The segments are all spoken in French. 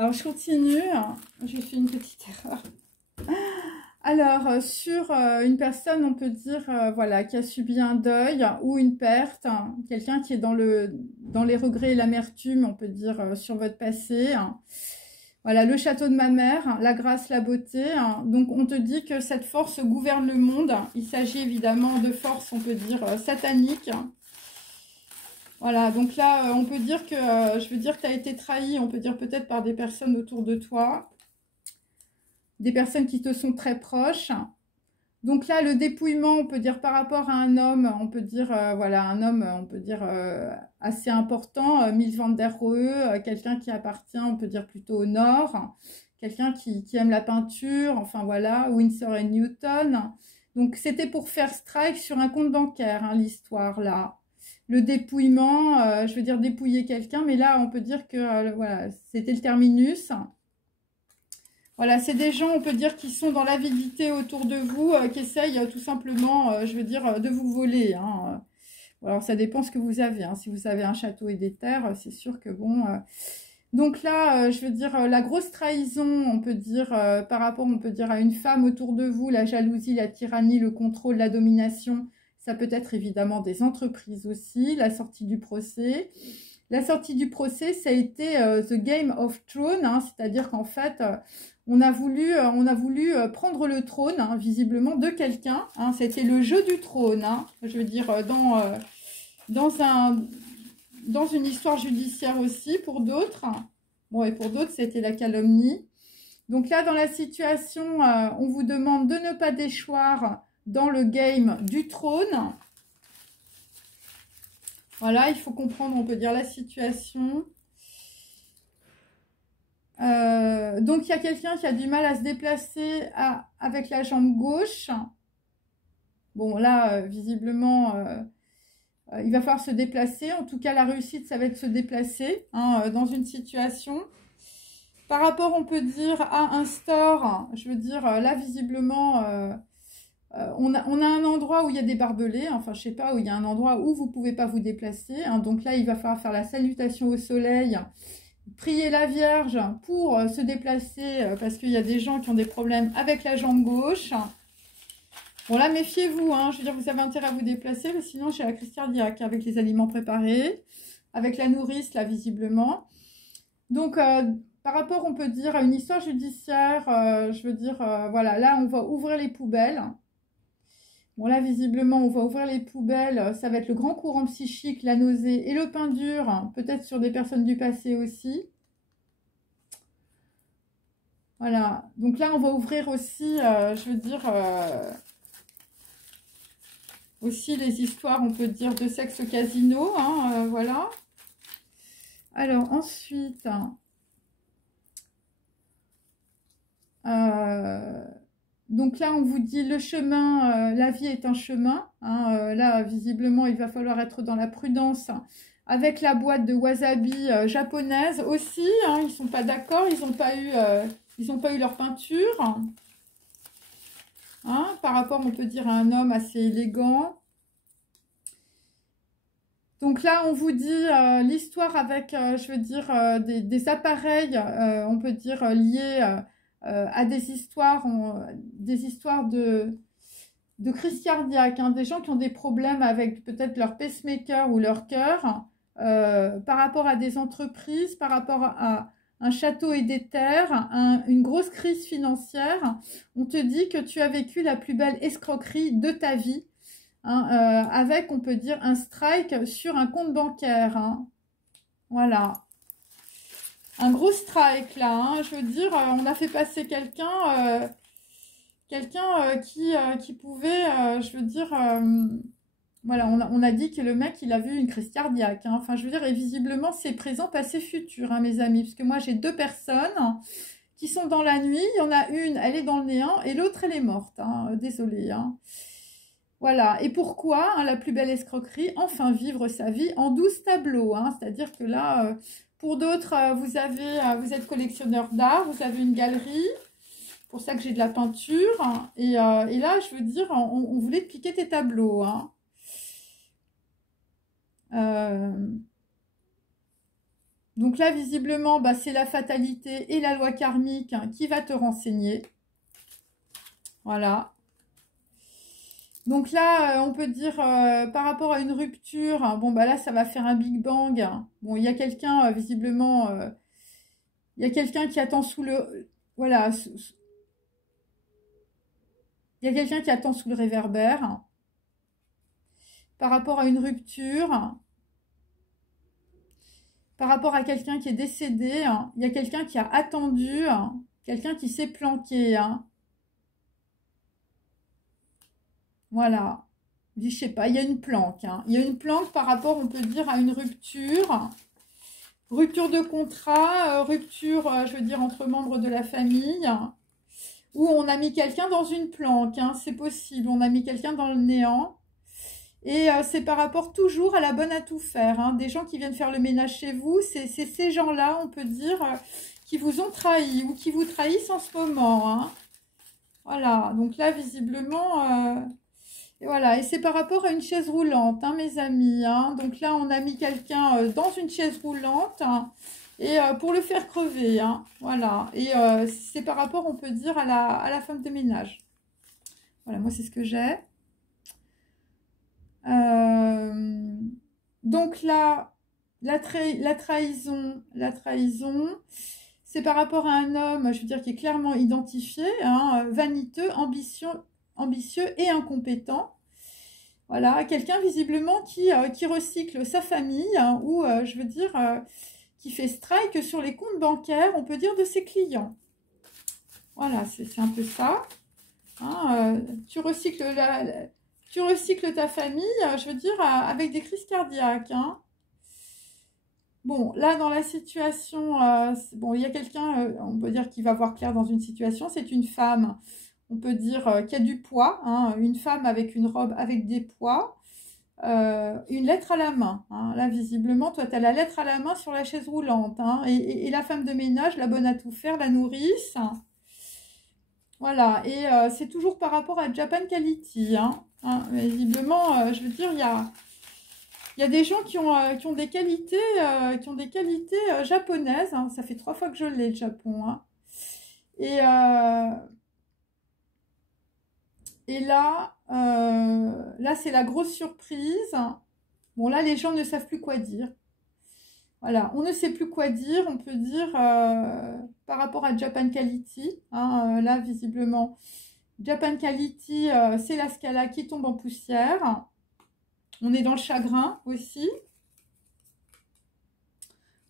Alors, je continue. J'ai fait une petite erreur. Alors, sur une personne, on peut dire, voilà, qui a subi un deuil ou une perte, hein, quelqu'un qui est dans les regrets et l'amertume, on peut dire, sur votre passé. Hein. Voilà, le château de ma mère, hein, la grâce, la beauté. Hein. Donc, on te dit que cette force gouverne le monde. Il s'agit évidemment de forces, on peut dire, sataniques. Voilà, donc là, on peut dire que, je veux dire que tu as été trahi, on peut dire peut-être par des personnes autour de toi. Des personnes qui te sont très proches. Donc là, le dépouillement, on peut dire par rapport à un homme, on peut dire, voilà, un homme, on peut dire assez important, Mies van der Rohe, quelqu'un qui appartient, on peut dire plutôt au nord, quelqu'un qui aime la peinture, enfin voilà, Winsor et Newton. Donc c'était pour faire strike sur un compte bancaire, hein, l'histoire là. Le dépouillement, je veux dire dépouiller quelqu'un, mais là, on peut dire que, voilà, c'était le terminus. Voilà, c'est des gens, on peut dire, qui sont dans l'avidité autour de vous, qui essayent tout simplement, je veux dire, de vous voler. Hein. Alors, ça dépend ce que vous avez. Hein. Si vous avez un château et des terres, c'est sûr que bon... Donc là, je veux dire, la grosse trahison, on peut dire, par rapport, on peut dire, à une femme autour de vous, la jalousie, la tyrannie, le contrôle, la domination, ça peut être évidemment des entreprises aussi, la sortie du procès. La sortie du procès, ça a été The Game of Thrones, hein, c'est-à-dire qu'en fait... on a voulu prendre le trône, hein, visiblement, de quelqu'un. Hein, c'était le jeu du trône. Hein, je veux dire, dans une histoire judiciaire aussi, pour d'autres. Bon, et pour d'autres, c'était la calomnie. Donc là, dans la situation, on vous demande de ne pas déchoir dans le game du trône. Voilà, il faut comprendre, on peut dire, la situation. Donc, il y a quelqu'un qui a du mal à se déplacer avec la jambe gauche. Bon, là, visiblement, il va falloir se déplacer. En tout cas, la réussite, ça va être se déplacer hein, dans une situation. Par rapport, on peut dire, à un store, je veux dire, là, visiblement, on a un endroit où il y a des barbelés. Enfin, je sais pas, où il y a un endroit où vous ne pouvez pas vous déplacer. Hein, donc là, il va falloir faire la salutation au soleil. Prier la Vierge pour se déplacer parce qu'il y a des gens qui ont des problèmes avec la jambe gauche. Bon là, méfiez-vous, hein, je veux dire, vous avez intérêt à vous déplacer, mais sinon j'ai la crise cardiaque avec les aliments préparés, avec la nourrice là visiblement. Donc par rapport, on peut dire, à une histoire judiciaire, je veux dire, voilà, là on va ouvrir les poubelles. Bon là, visiblement, on va ouvrir les poubelles, ça va être le grand courant psychique, la nausée et le pain dur, peut-être sur des personnes du passé aussi. Voilà, donc là, on va ouvrir aussi, je veux dire, aussi les histoires, on peut dire, de sexe casino, hein, voilà. Alors, ensuite... donc là, on vous dit le chemin, la vie est un chemin. Hein, là, visiblement, il va falloir être dans la prudence avec la boîte de wasabi japonaise aussi. Hein, ils ne sont pas d'accord, ils n'ont pas eu leur peinture. Hein, par rapport, on peut dire, à un homme assez élégant. Donc là, on vous dit l'histoire avec, je veux dire, des appareils, on peut dire, liés... à des histoires de crise cardiaque, hein, des gens qui ont des problèmes avec peut-être leur pacemaker ou leur cœur, par rapport à des entreprises, par rapport à un château et des terres, une grosse crise financière. On te dit que tu as vécu la plus belle escroquerie de ta vie, hein, avec, on peut dire, un strike sur un compte bancaire. Hein. Voilà. Un gros strike là, hein, je veux dire, on a fait passer quelqu'un qui pouvait, je veux dire, voilà, on a dit que le mec, il a vu une crise cardiaque, hein, enfin, je veux dire, et visiblement, c'est présent, passé, futur, hein, mes amis, parce que moi, j'ai deux personnes qui sont dans la nuit, il y en a une, elle est dans le néant, et l'autre, elle est morte, hein, désolée, hein. Voilà, et pourquoi, hein, la plus belle escroquerie, enfin vivre sa vie en 12 tableaux, hein, c'est-à-dire que là... pour d'autres, vous êtes collectionneur d'art, vous avez une galerie, pour ça que j'ai de la peinture. Hein, et là, je veux dire, on voulait te piquer tes tableaux. Hein. Donc là, visiblement, bah, c'est la fatalité et la loi karmique hein, qui va te renseigner. Voilà. Donc là, on peut dire, par rapport à une rupture, hein, bon, bah là, ça va faire un Big Bang. Bon, il y a quelqu'un, visiblement, il y a quelqu'un qui attend sous le... Voilà. Il y a quelqu'un qui attend sous le réverbère. Par rapport à une rupture, par rapport à quelqu'un qui est décédé, hein, il y a quelqu'un qui a attendu, hein, quelqu'un qui s'est planqué. Hein. Voilà. Je sais pas, il y a une planque. Hein. Il y a une planque par rapport, on peut dire, à une rupture. Rupture de contrat, rupture, je veux dire, entre membres de la famille. Où on a mis quelqu'un dans une planque. Hein. C'est possible, on a mis quelqu'un dans le néant. Et c'est par rapport toujours à la bonne à tout faire. Hein. Des gens qui viennent faire le ménage chez vous, c'est ces gens-là, on peut dire, qui vous ont trahi ou qui vous trahissent en ce moment. Hein. Voilà, donc là, visiblement... Et voilà, et c'est par rapport à une chaise roulante, hein, mes amis. Hein. Donc là, on a mis quelqu'un dans une chaise roulante hein, et pour le faire crever. Hein. Voilà, et c'est par rapport, on peut dire, à la femme de ménage. Voilà, moi, c'est ce que j'ai. Donc là, la trahison, c'est par rapport à un homme, je veux dire, qui est clairement identifié, hein, vaniteux, ambitieux et incompétent. Voilà, quelqu'un visiblement qui recycle sa famille hein, ou, je veux dire, qui fait strike sur les comptes bancaires, on peut dire, de ses clients. Voilà, c'est un peu ça. Hein, tu recycles ta famille, je veux dire, avec des crises cardiaques. Hein. Bon, là, dans la situation, bon, il y a quelqu'un, on peut dire, qui va voir clair dans une situation. C'est une femme, on peut dire, qui a du poids. Hein, une femme avec une robe avec des poids. Une lettre à la main. Hein. Là, visiblement, toi, tu as la lettre à la main sur la chaise roulante. Hein, et la femme de ménage, la bonne à tout faire, la nourrice. Voilà, et c'est toujours par rapport à Japan Quality. Hein. Hein, visiblement, je veux dire, il y a des gens qui ont des qualités, japonaises. Hein. Ça fait 3 fois que je l'ai, le Japon. Hein. Et là, c'est la grosse surprise. Bon, là, les gens ne savent plus quoi dire. Voilà, on ne sait plus quoi dire. On peut dire, par rapport à Japan Quality, hein, là, visiblement, Japan Quality, c'est la Scala qui tombe en poussière. On est dans le chagrin aussi.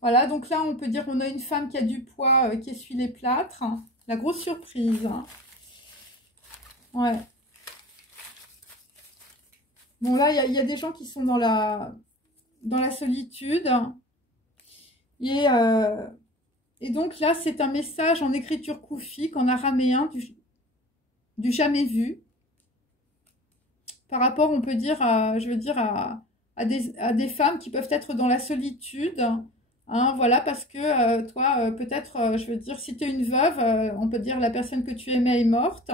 Voilà, donc là, on peut dire qu'on a une femme qui a du poids, qui essuie les plâtres. La grosse surprise. Ouais. Bon, là, il y a des gens qui sont dans la solitude. Et donc là, c'est un message en écriture koufique, en araméen, du jamais vu. Par rapport, on peut dire, je veux dire, à des femmes qui peuvent être dans la solitude. Hein, voilà, parce que toi, peut-être, je veux dire, si tu es une veuve, on peut dire la personne que tu aimais est morte.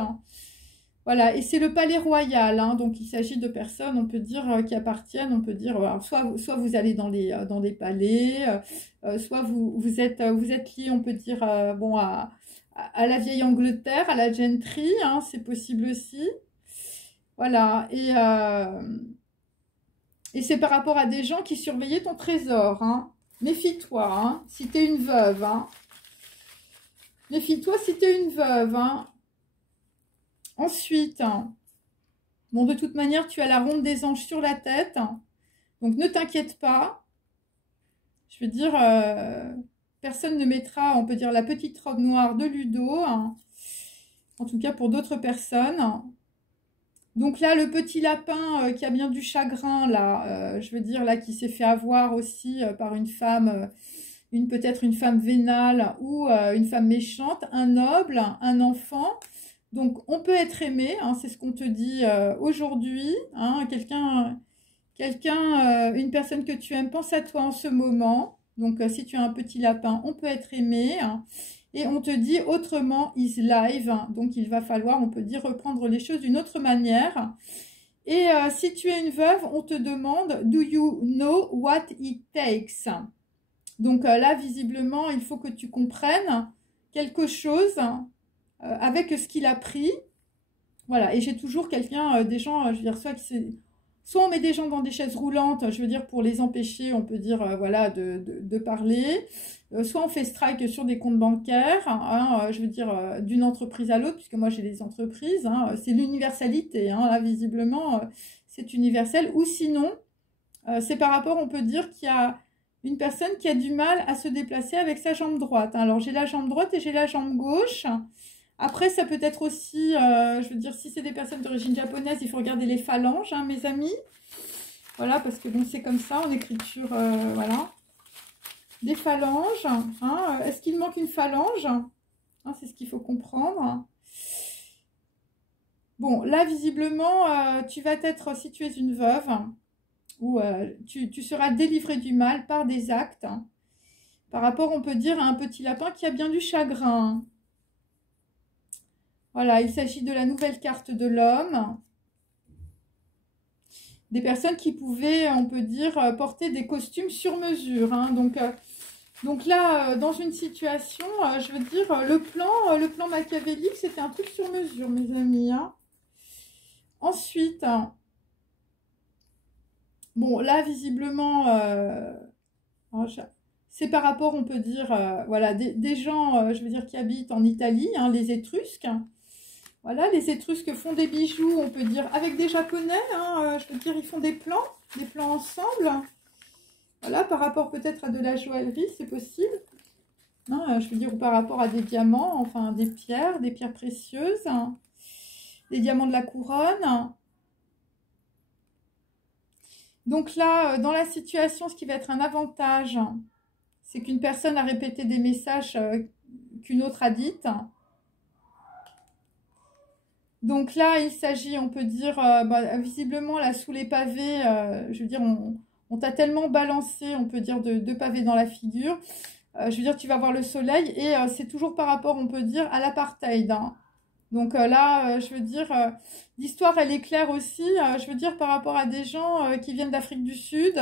Voilà, et c'est le palais royal, hein, donc il s'agit de personnes, on peut dire, qui appartiennent, on peut dire, soit vous allez dans des palais, soit vous êtes liés, on peut dire, bon, à la vieille Angleterre, à la gentry, hein, c'est possible aussi. Voilà, et c'est par rapport à des gens qui surveillaient ton trésor, hein. Méfie-toi, hein, si tu es une veuve, hein. Méfie-toi si tu es une veuve, hein. Ensuite, bon, de toute manière, tu as la ronde des anges sur la tête. Donc, ne t'inquiète pas. Je veux dire, personne ne mettra, on peut dire, la petite robe noire de Ludo. Hein. En tout cas, pour d'autres personnes. Donc là, le petit lapin qui a bien du chagrin, là, je veux dire, là, qui s'est fait avoir aussi par une femme, peut-être une femme vénale ou une femme méchante, un noble, un enfant. Donc, on peut être aimé, hein, c'est ce qu'on te dit aujourd'hui. Hein, une personne que tu aimes, pense à toi en ce moment. Donc, si tu as un petit lapin, on peut être aimé. Hein, et on te dit autrement is live. Hein, donc, il va falloir, on peut dire, reprendre les choses d'une autre manière. Et si tu es une veuve, on te demande do you know what it takes? Donc là, visiblement, il faut que tu comprennes quelque chose avec ce qu'il a pris. Voilà, et j'ai toujours quelqu'un, des gens, je veux dire, soit on met des gens dans des chaises roulantes, je veux dire, pour les empêcher, on peut dire, voilà, de parler. Soit on fait strike sur des comptes bancaires, hein, je veux dire, d'une entreprise à l'autre, puisque moi j'ai des entreprises, hein, c'est l'universalité, hein, là, visiblement, c'est universel. Ou sinon, c'est par rapport, on peut dire qu'il y a une personne qui a du mal à se déplacer avec sa jambe droite. Alors, j'ai la jambe droite et j'ai la jambe gauche. Après, ça peut être aussi, je veux dire, si c'est des personnes d'origine japonaise, il faut regarder les phalanges, hein, mes amis. Voilà, parce que bon, c'est comme ça, en écriture, voilà. Des phalanges, hein, est-ce qu'il manque une phalange, hein, c'est ce qu'il faut comprendre. Bon, là, visiblement, tu vas être, si tu es une veuve, ou tu seras délivré du mal par des actes, hein, par rapport, on peut dire, à un petit lapin qui a bien du chagrin. Voilà, il s'agit de la nouvelle carte de l'homme. Des personnes qui pouvaient, on peut dire, porter des costumes sur mesure, hein. Donc là, dans une situation, je veux dire, le plan machiavélique, c'était un truc sur mesure, mes amis, hein. Ensuite, bon, là, visiblement, c'est par rapport, on peut dire, voilà, des gens, je veux dire, qui habitent en Italie, hein, les Étrusques. Voilà, les Étrusques font des bijoux, on peut dire, avec des Japonais, hein, je veux dire, ils font des plans ensemble. Voilà, par rapport peut-être à de la joaillerie, c'est possible. Hein, je veux dire, ou par rapport à des diamants, enfin, des pierres précieuses, hein, des diamants de la couronne. Donc là, dans la situation, ce qui va être un avantage, c'est qu'une personne a répété des messages qu'une autre a dites. Donc là, il s'agit, on peut dire, visiblement, là, sous les pavés, je veux dire, on t'a tellement balancé, on peut dire, de pavés dans la figure. Je veux dire, tu vas voir le soleil et c'est toujours par rapport, on peut dire, à l'apartheid, hein. Donc là, je veux dire, l'histoire, elle est claire aussi, je veux dire, par rapport à des gens qui viennent d'Afrique du Sud.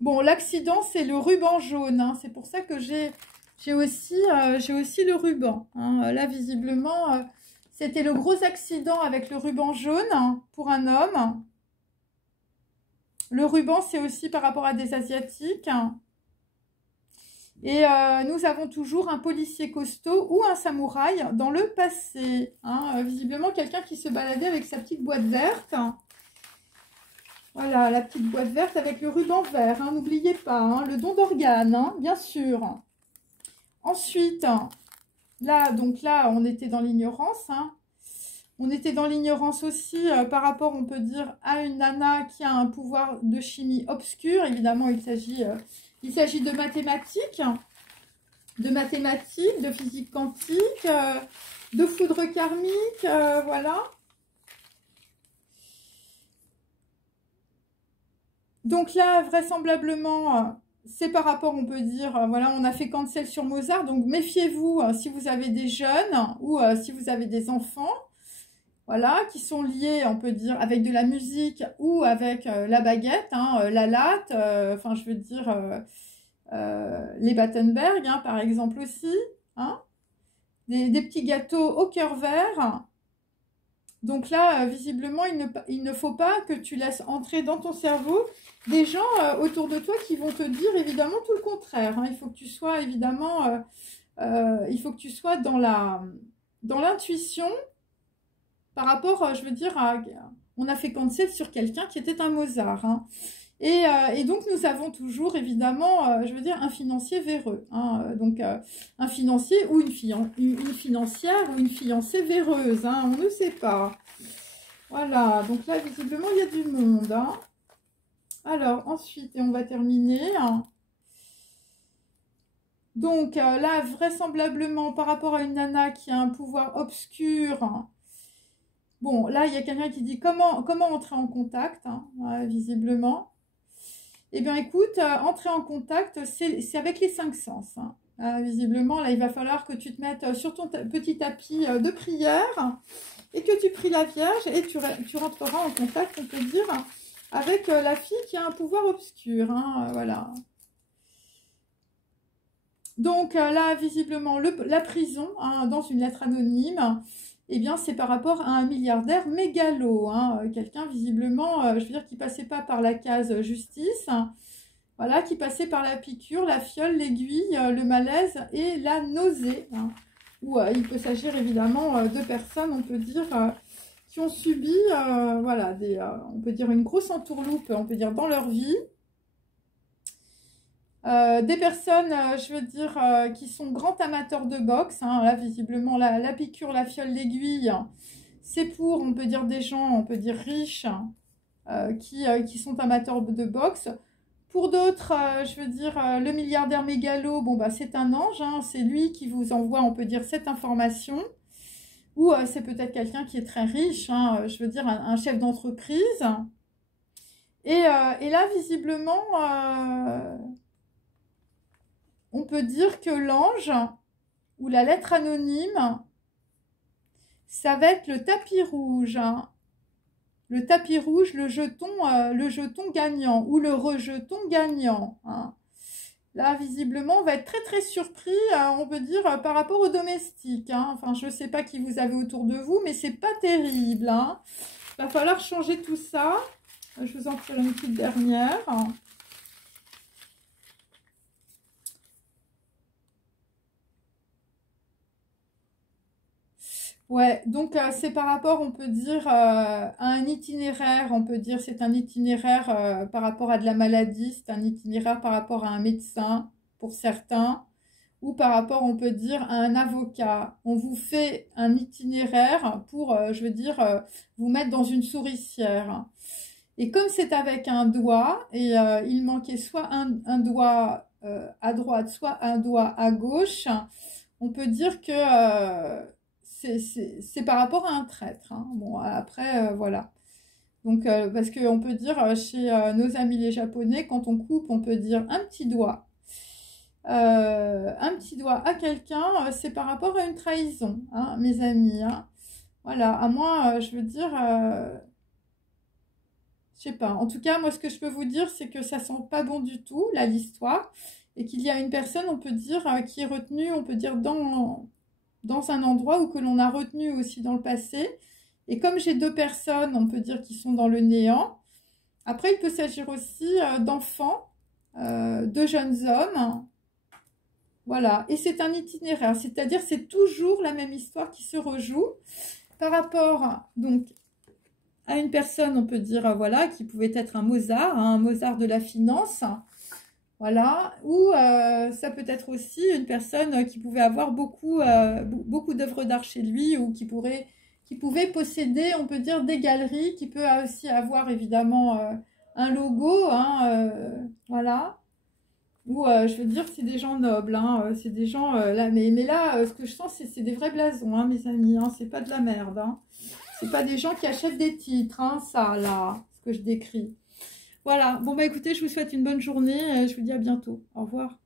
Bon, l'accident, c'est le ruban jaune, hein. C'est pour ça que j'ai aussi le ruban, hein. Là, visiblement, c'était le gros accident avec le ruban jaune, hein, pour un homme. Le ruban, c'est aussi par rapport à des Asiatiques. Et nous avons toujours un policier costaud ou un samouraï dans le passé, hein. Visiblement, quelqu'un qui se baladait avec sa petite boîte verte. Voilà, la petite boîte verte avec le ruban vert, hein, n'oubliez pas, hein, le don d'organes, hein, bien sûr. Ensuite, là, donc là, on était dans l'ignorance, hein. On était dans l'ignorance aussi par rapport, on peut dire, à une nana qui a un pouvoir de chimie obscur. Évidemment, il s'agit de mathématiques, de physique quantique, de foudre karmique, voilà. Donc là, vraisemblablement, c'est par rapport, on peut dire, voilà, on a fait cancel sur Mozart. Donc méfiez-vous si vous avez des jeunes ou si vous avez des enfants, voilà, qui sont liés, on peut dire, avec de la musique ou avec la baguette, hein, la latte, enfin, je veux dire, les Battenberg, hein, par exemple aussi, hein, des petits gâteaux au cœur vert. Donc là, visiblement, il ne faut pas que tu laisses entrer dans ton cerveau des gens autour de toi qui vont te dire évidemment tout le contraire, hein. Il faut que tu sois évidemment, il faut que tu sois dans l'intuition par rapport, je veux dire, on a fait cancel sur quelqu'un qui était un Mozart, hein. Et donc, nous avons toujours, évidemment, je veux dire, un financier véreux, hein. Donc, un financier ou une financière ou une fiancée véreuse, hein, on ne sait pas. Voilà, donc là, visiblement, il y a du monde, hein. Alors, ensuite, et on va terminer, hein. Donc, là, vraisemblablement, par rapport à une nana qui a un pouvoir obscur, hein. Bon, là, il y a quelqu'un qui dit comment entrer en contact, hein, visiblement. Eh bien, écoute, entrer en contact, c'est avec les 5 sens, hein. Visiblement, là, il va falloir que tu te mettes sur ton petit tapis de prière et que tu pries la Vierge et tu rentreras en contact, on peut dire, avec la fille qui a un pouvoir obscur, hein, voilà. Donc là, visiblement, la prison, hein, dans une lettre anonyme, eh bien, c'est par rapport à un milliardaire mégalo, hein, quelqu'un visiblement, je veux dire, qui passait pas par la case justice, hein, voilà, qui passait par la piqûre, la fiole, l'aiguille, le malaise et la nausée, hein, où il peut s'agir évidemment de personnes, on peut dire, qui ont subi, voilà, on peut dire une grosse entourloupe, on peut dire, dans leur vie. Des personnes, je veux dire, qui sont grands amateurs de boxe, hein, là, visiblement, la piqûre, la fiole, l'aiguille, c'est pour, on peut dire, des gens, on peut dire, riches, qui sont amateurs de boxe. Pour d'autres, je veux dire, le milliardaire mégalo, bon, bah, c'est un ange, hein, c'est lui qui vous envoie, on peut dire, cette information. Ou c'est peut-être quelqu'un qui est très riche, hein, je veux dire, un chef d'entreprise. Et là, visiblement... on peut dire que l'ange ou la lettre anonyme, ça va être le tapis rouge. Hein. Le tapis rouge, le jeton gagnant ou le rejeton gagnant. Hein. Là, visiblement, on va être très très surpris, on peut dire, par rapport aux domestiques. Hein. Enfin, je ne sais pas qui vous avez autour de vous, mais c'est pas terrible. Hein. Il va falloir changer tout ça. Je vous en ferai une petite dernière. Ouais, donc c'est par rapport, on peut dire, à un itinéraire, on peut dire c'est un itinéraire par rapport à de la maladie, c'est un itinéraire par rapport à un médecin pour certains, ou par rapport, on peut dire, à un avocat. On vous fait un itinéraire pour, je veux dire, vous mettre dans une souricière. Et comme c'est avec un doigt, et il manquait soit un doigt à droite, soit un doigt à gauche, on peut dire que... c'est par rapport à un traître. Hein. Bon, après, voilà. Donc, parce qu'on peut dire, chez nos amis les Japonais, quand on coupe, on peut dire un petit doigt. Un petit doigt à quelqu'un, c'est par rapport à une trahison, hein, mes amis. Hein. Voilà, à moi, je veux dire... je sais pas. En tout cas, moi, ce que je peux vous dire, c'est que ça sent pas bon du tout, là, l'histoire. Et qu'il y a une personne, on peut dire, qui est retenue, on peut dire, dans un endroit où que l'on a retenu aussi dans le passé. Et comme j'ai deux personnes, on peut dire, qui sont dans le néant, après, il peut s'agir aussi d'enfants, de jeunes hommes. Voilà. Et c'est un itinéraire, c'est-à-dire c'est toujours la même histoire qui se rejoue par rapport donc à une personne, on peut dire, voilà, qui pouvait être un Mozart, hein, un Mozart de la finance. Voilà, ou ça peut être aussi une personne qui pouvait avoir beaucoup d'œuvres d'art chez lui ou qui pouvait posséder, on peut dire, des galeries, qui peut aussi avoir évidemment un logo, hein, voilà. Ou je veux dire, c'est des gens nobles, hein, c'est des gens là, mais là, ce que je sens, c'est des vrais blasons, hein, mes amis, hein, c'est pas de la merde, hein. C'est pas des gens qui achètent des titres, hein, ça, là, ce que je décris. Voilà, bon bah écoutez, je vous souhaite une bonne journée, je vous dis à bientôt, au revoir.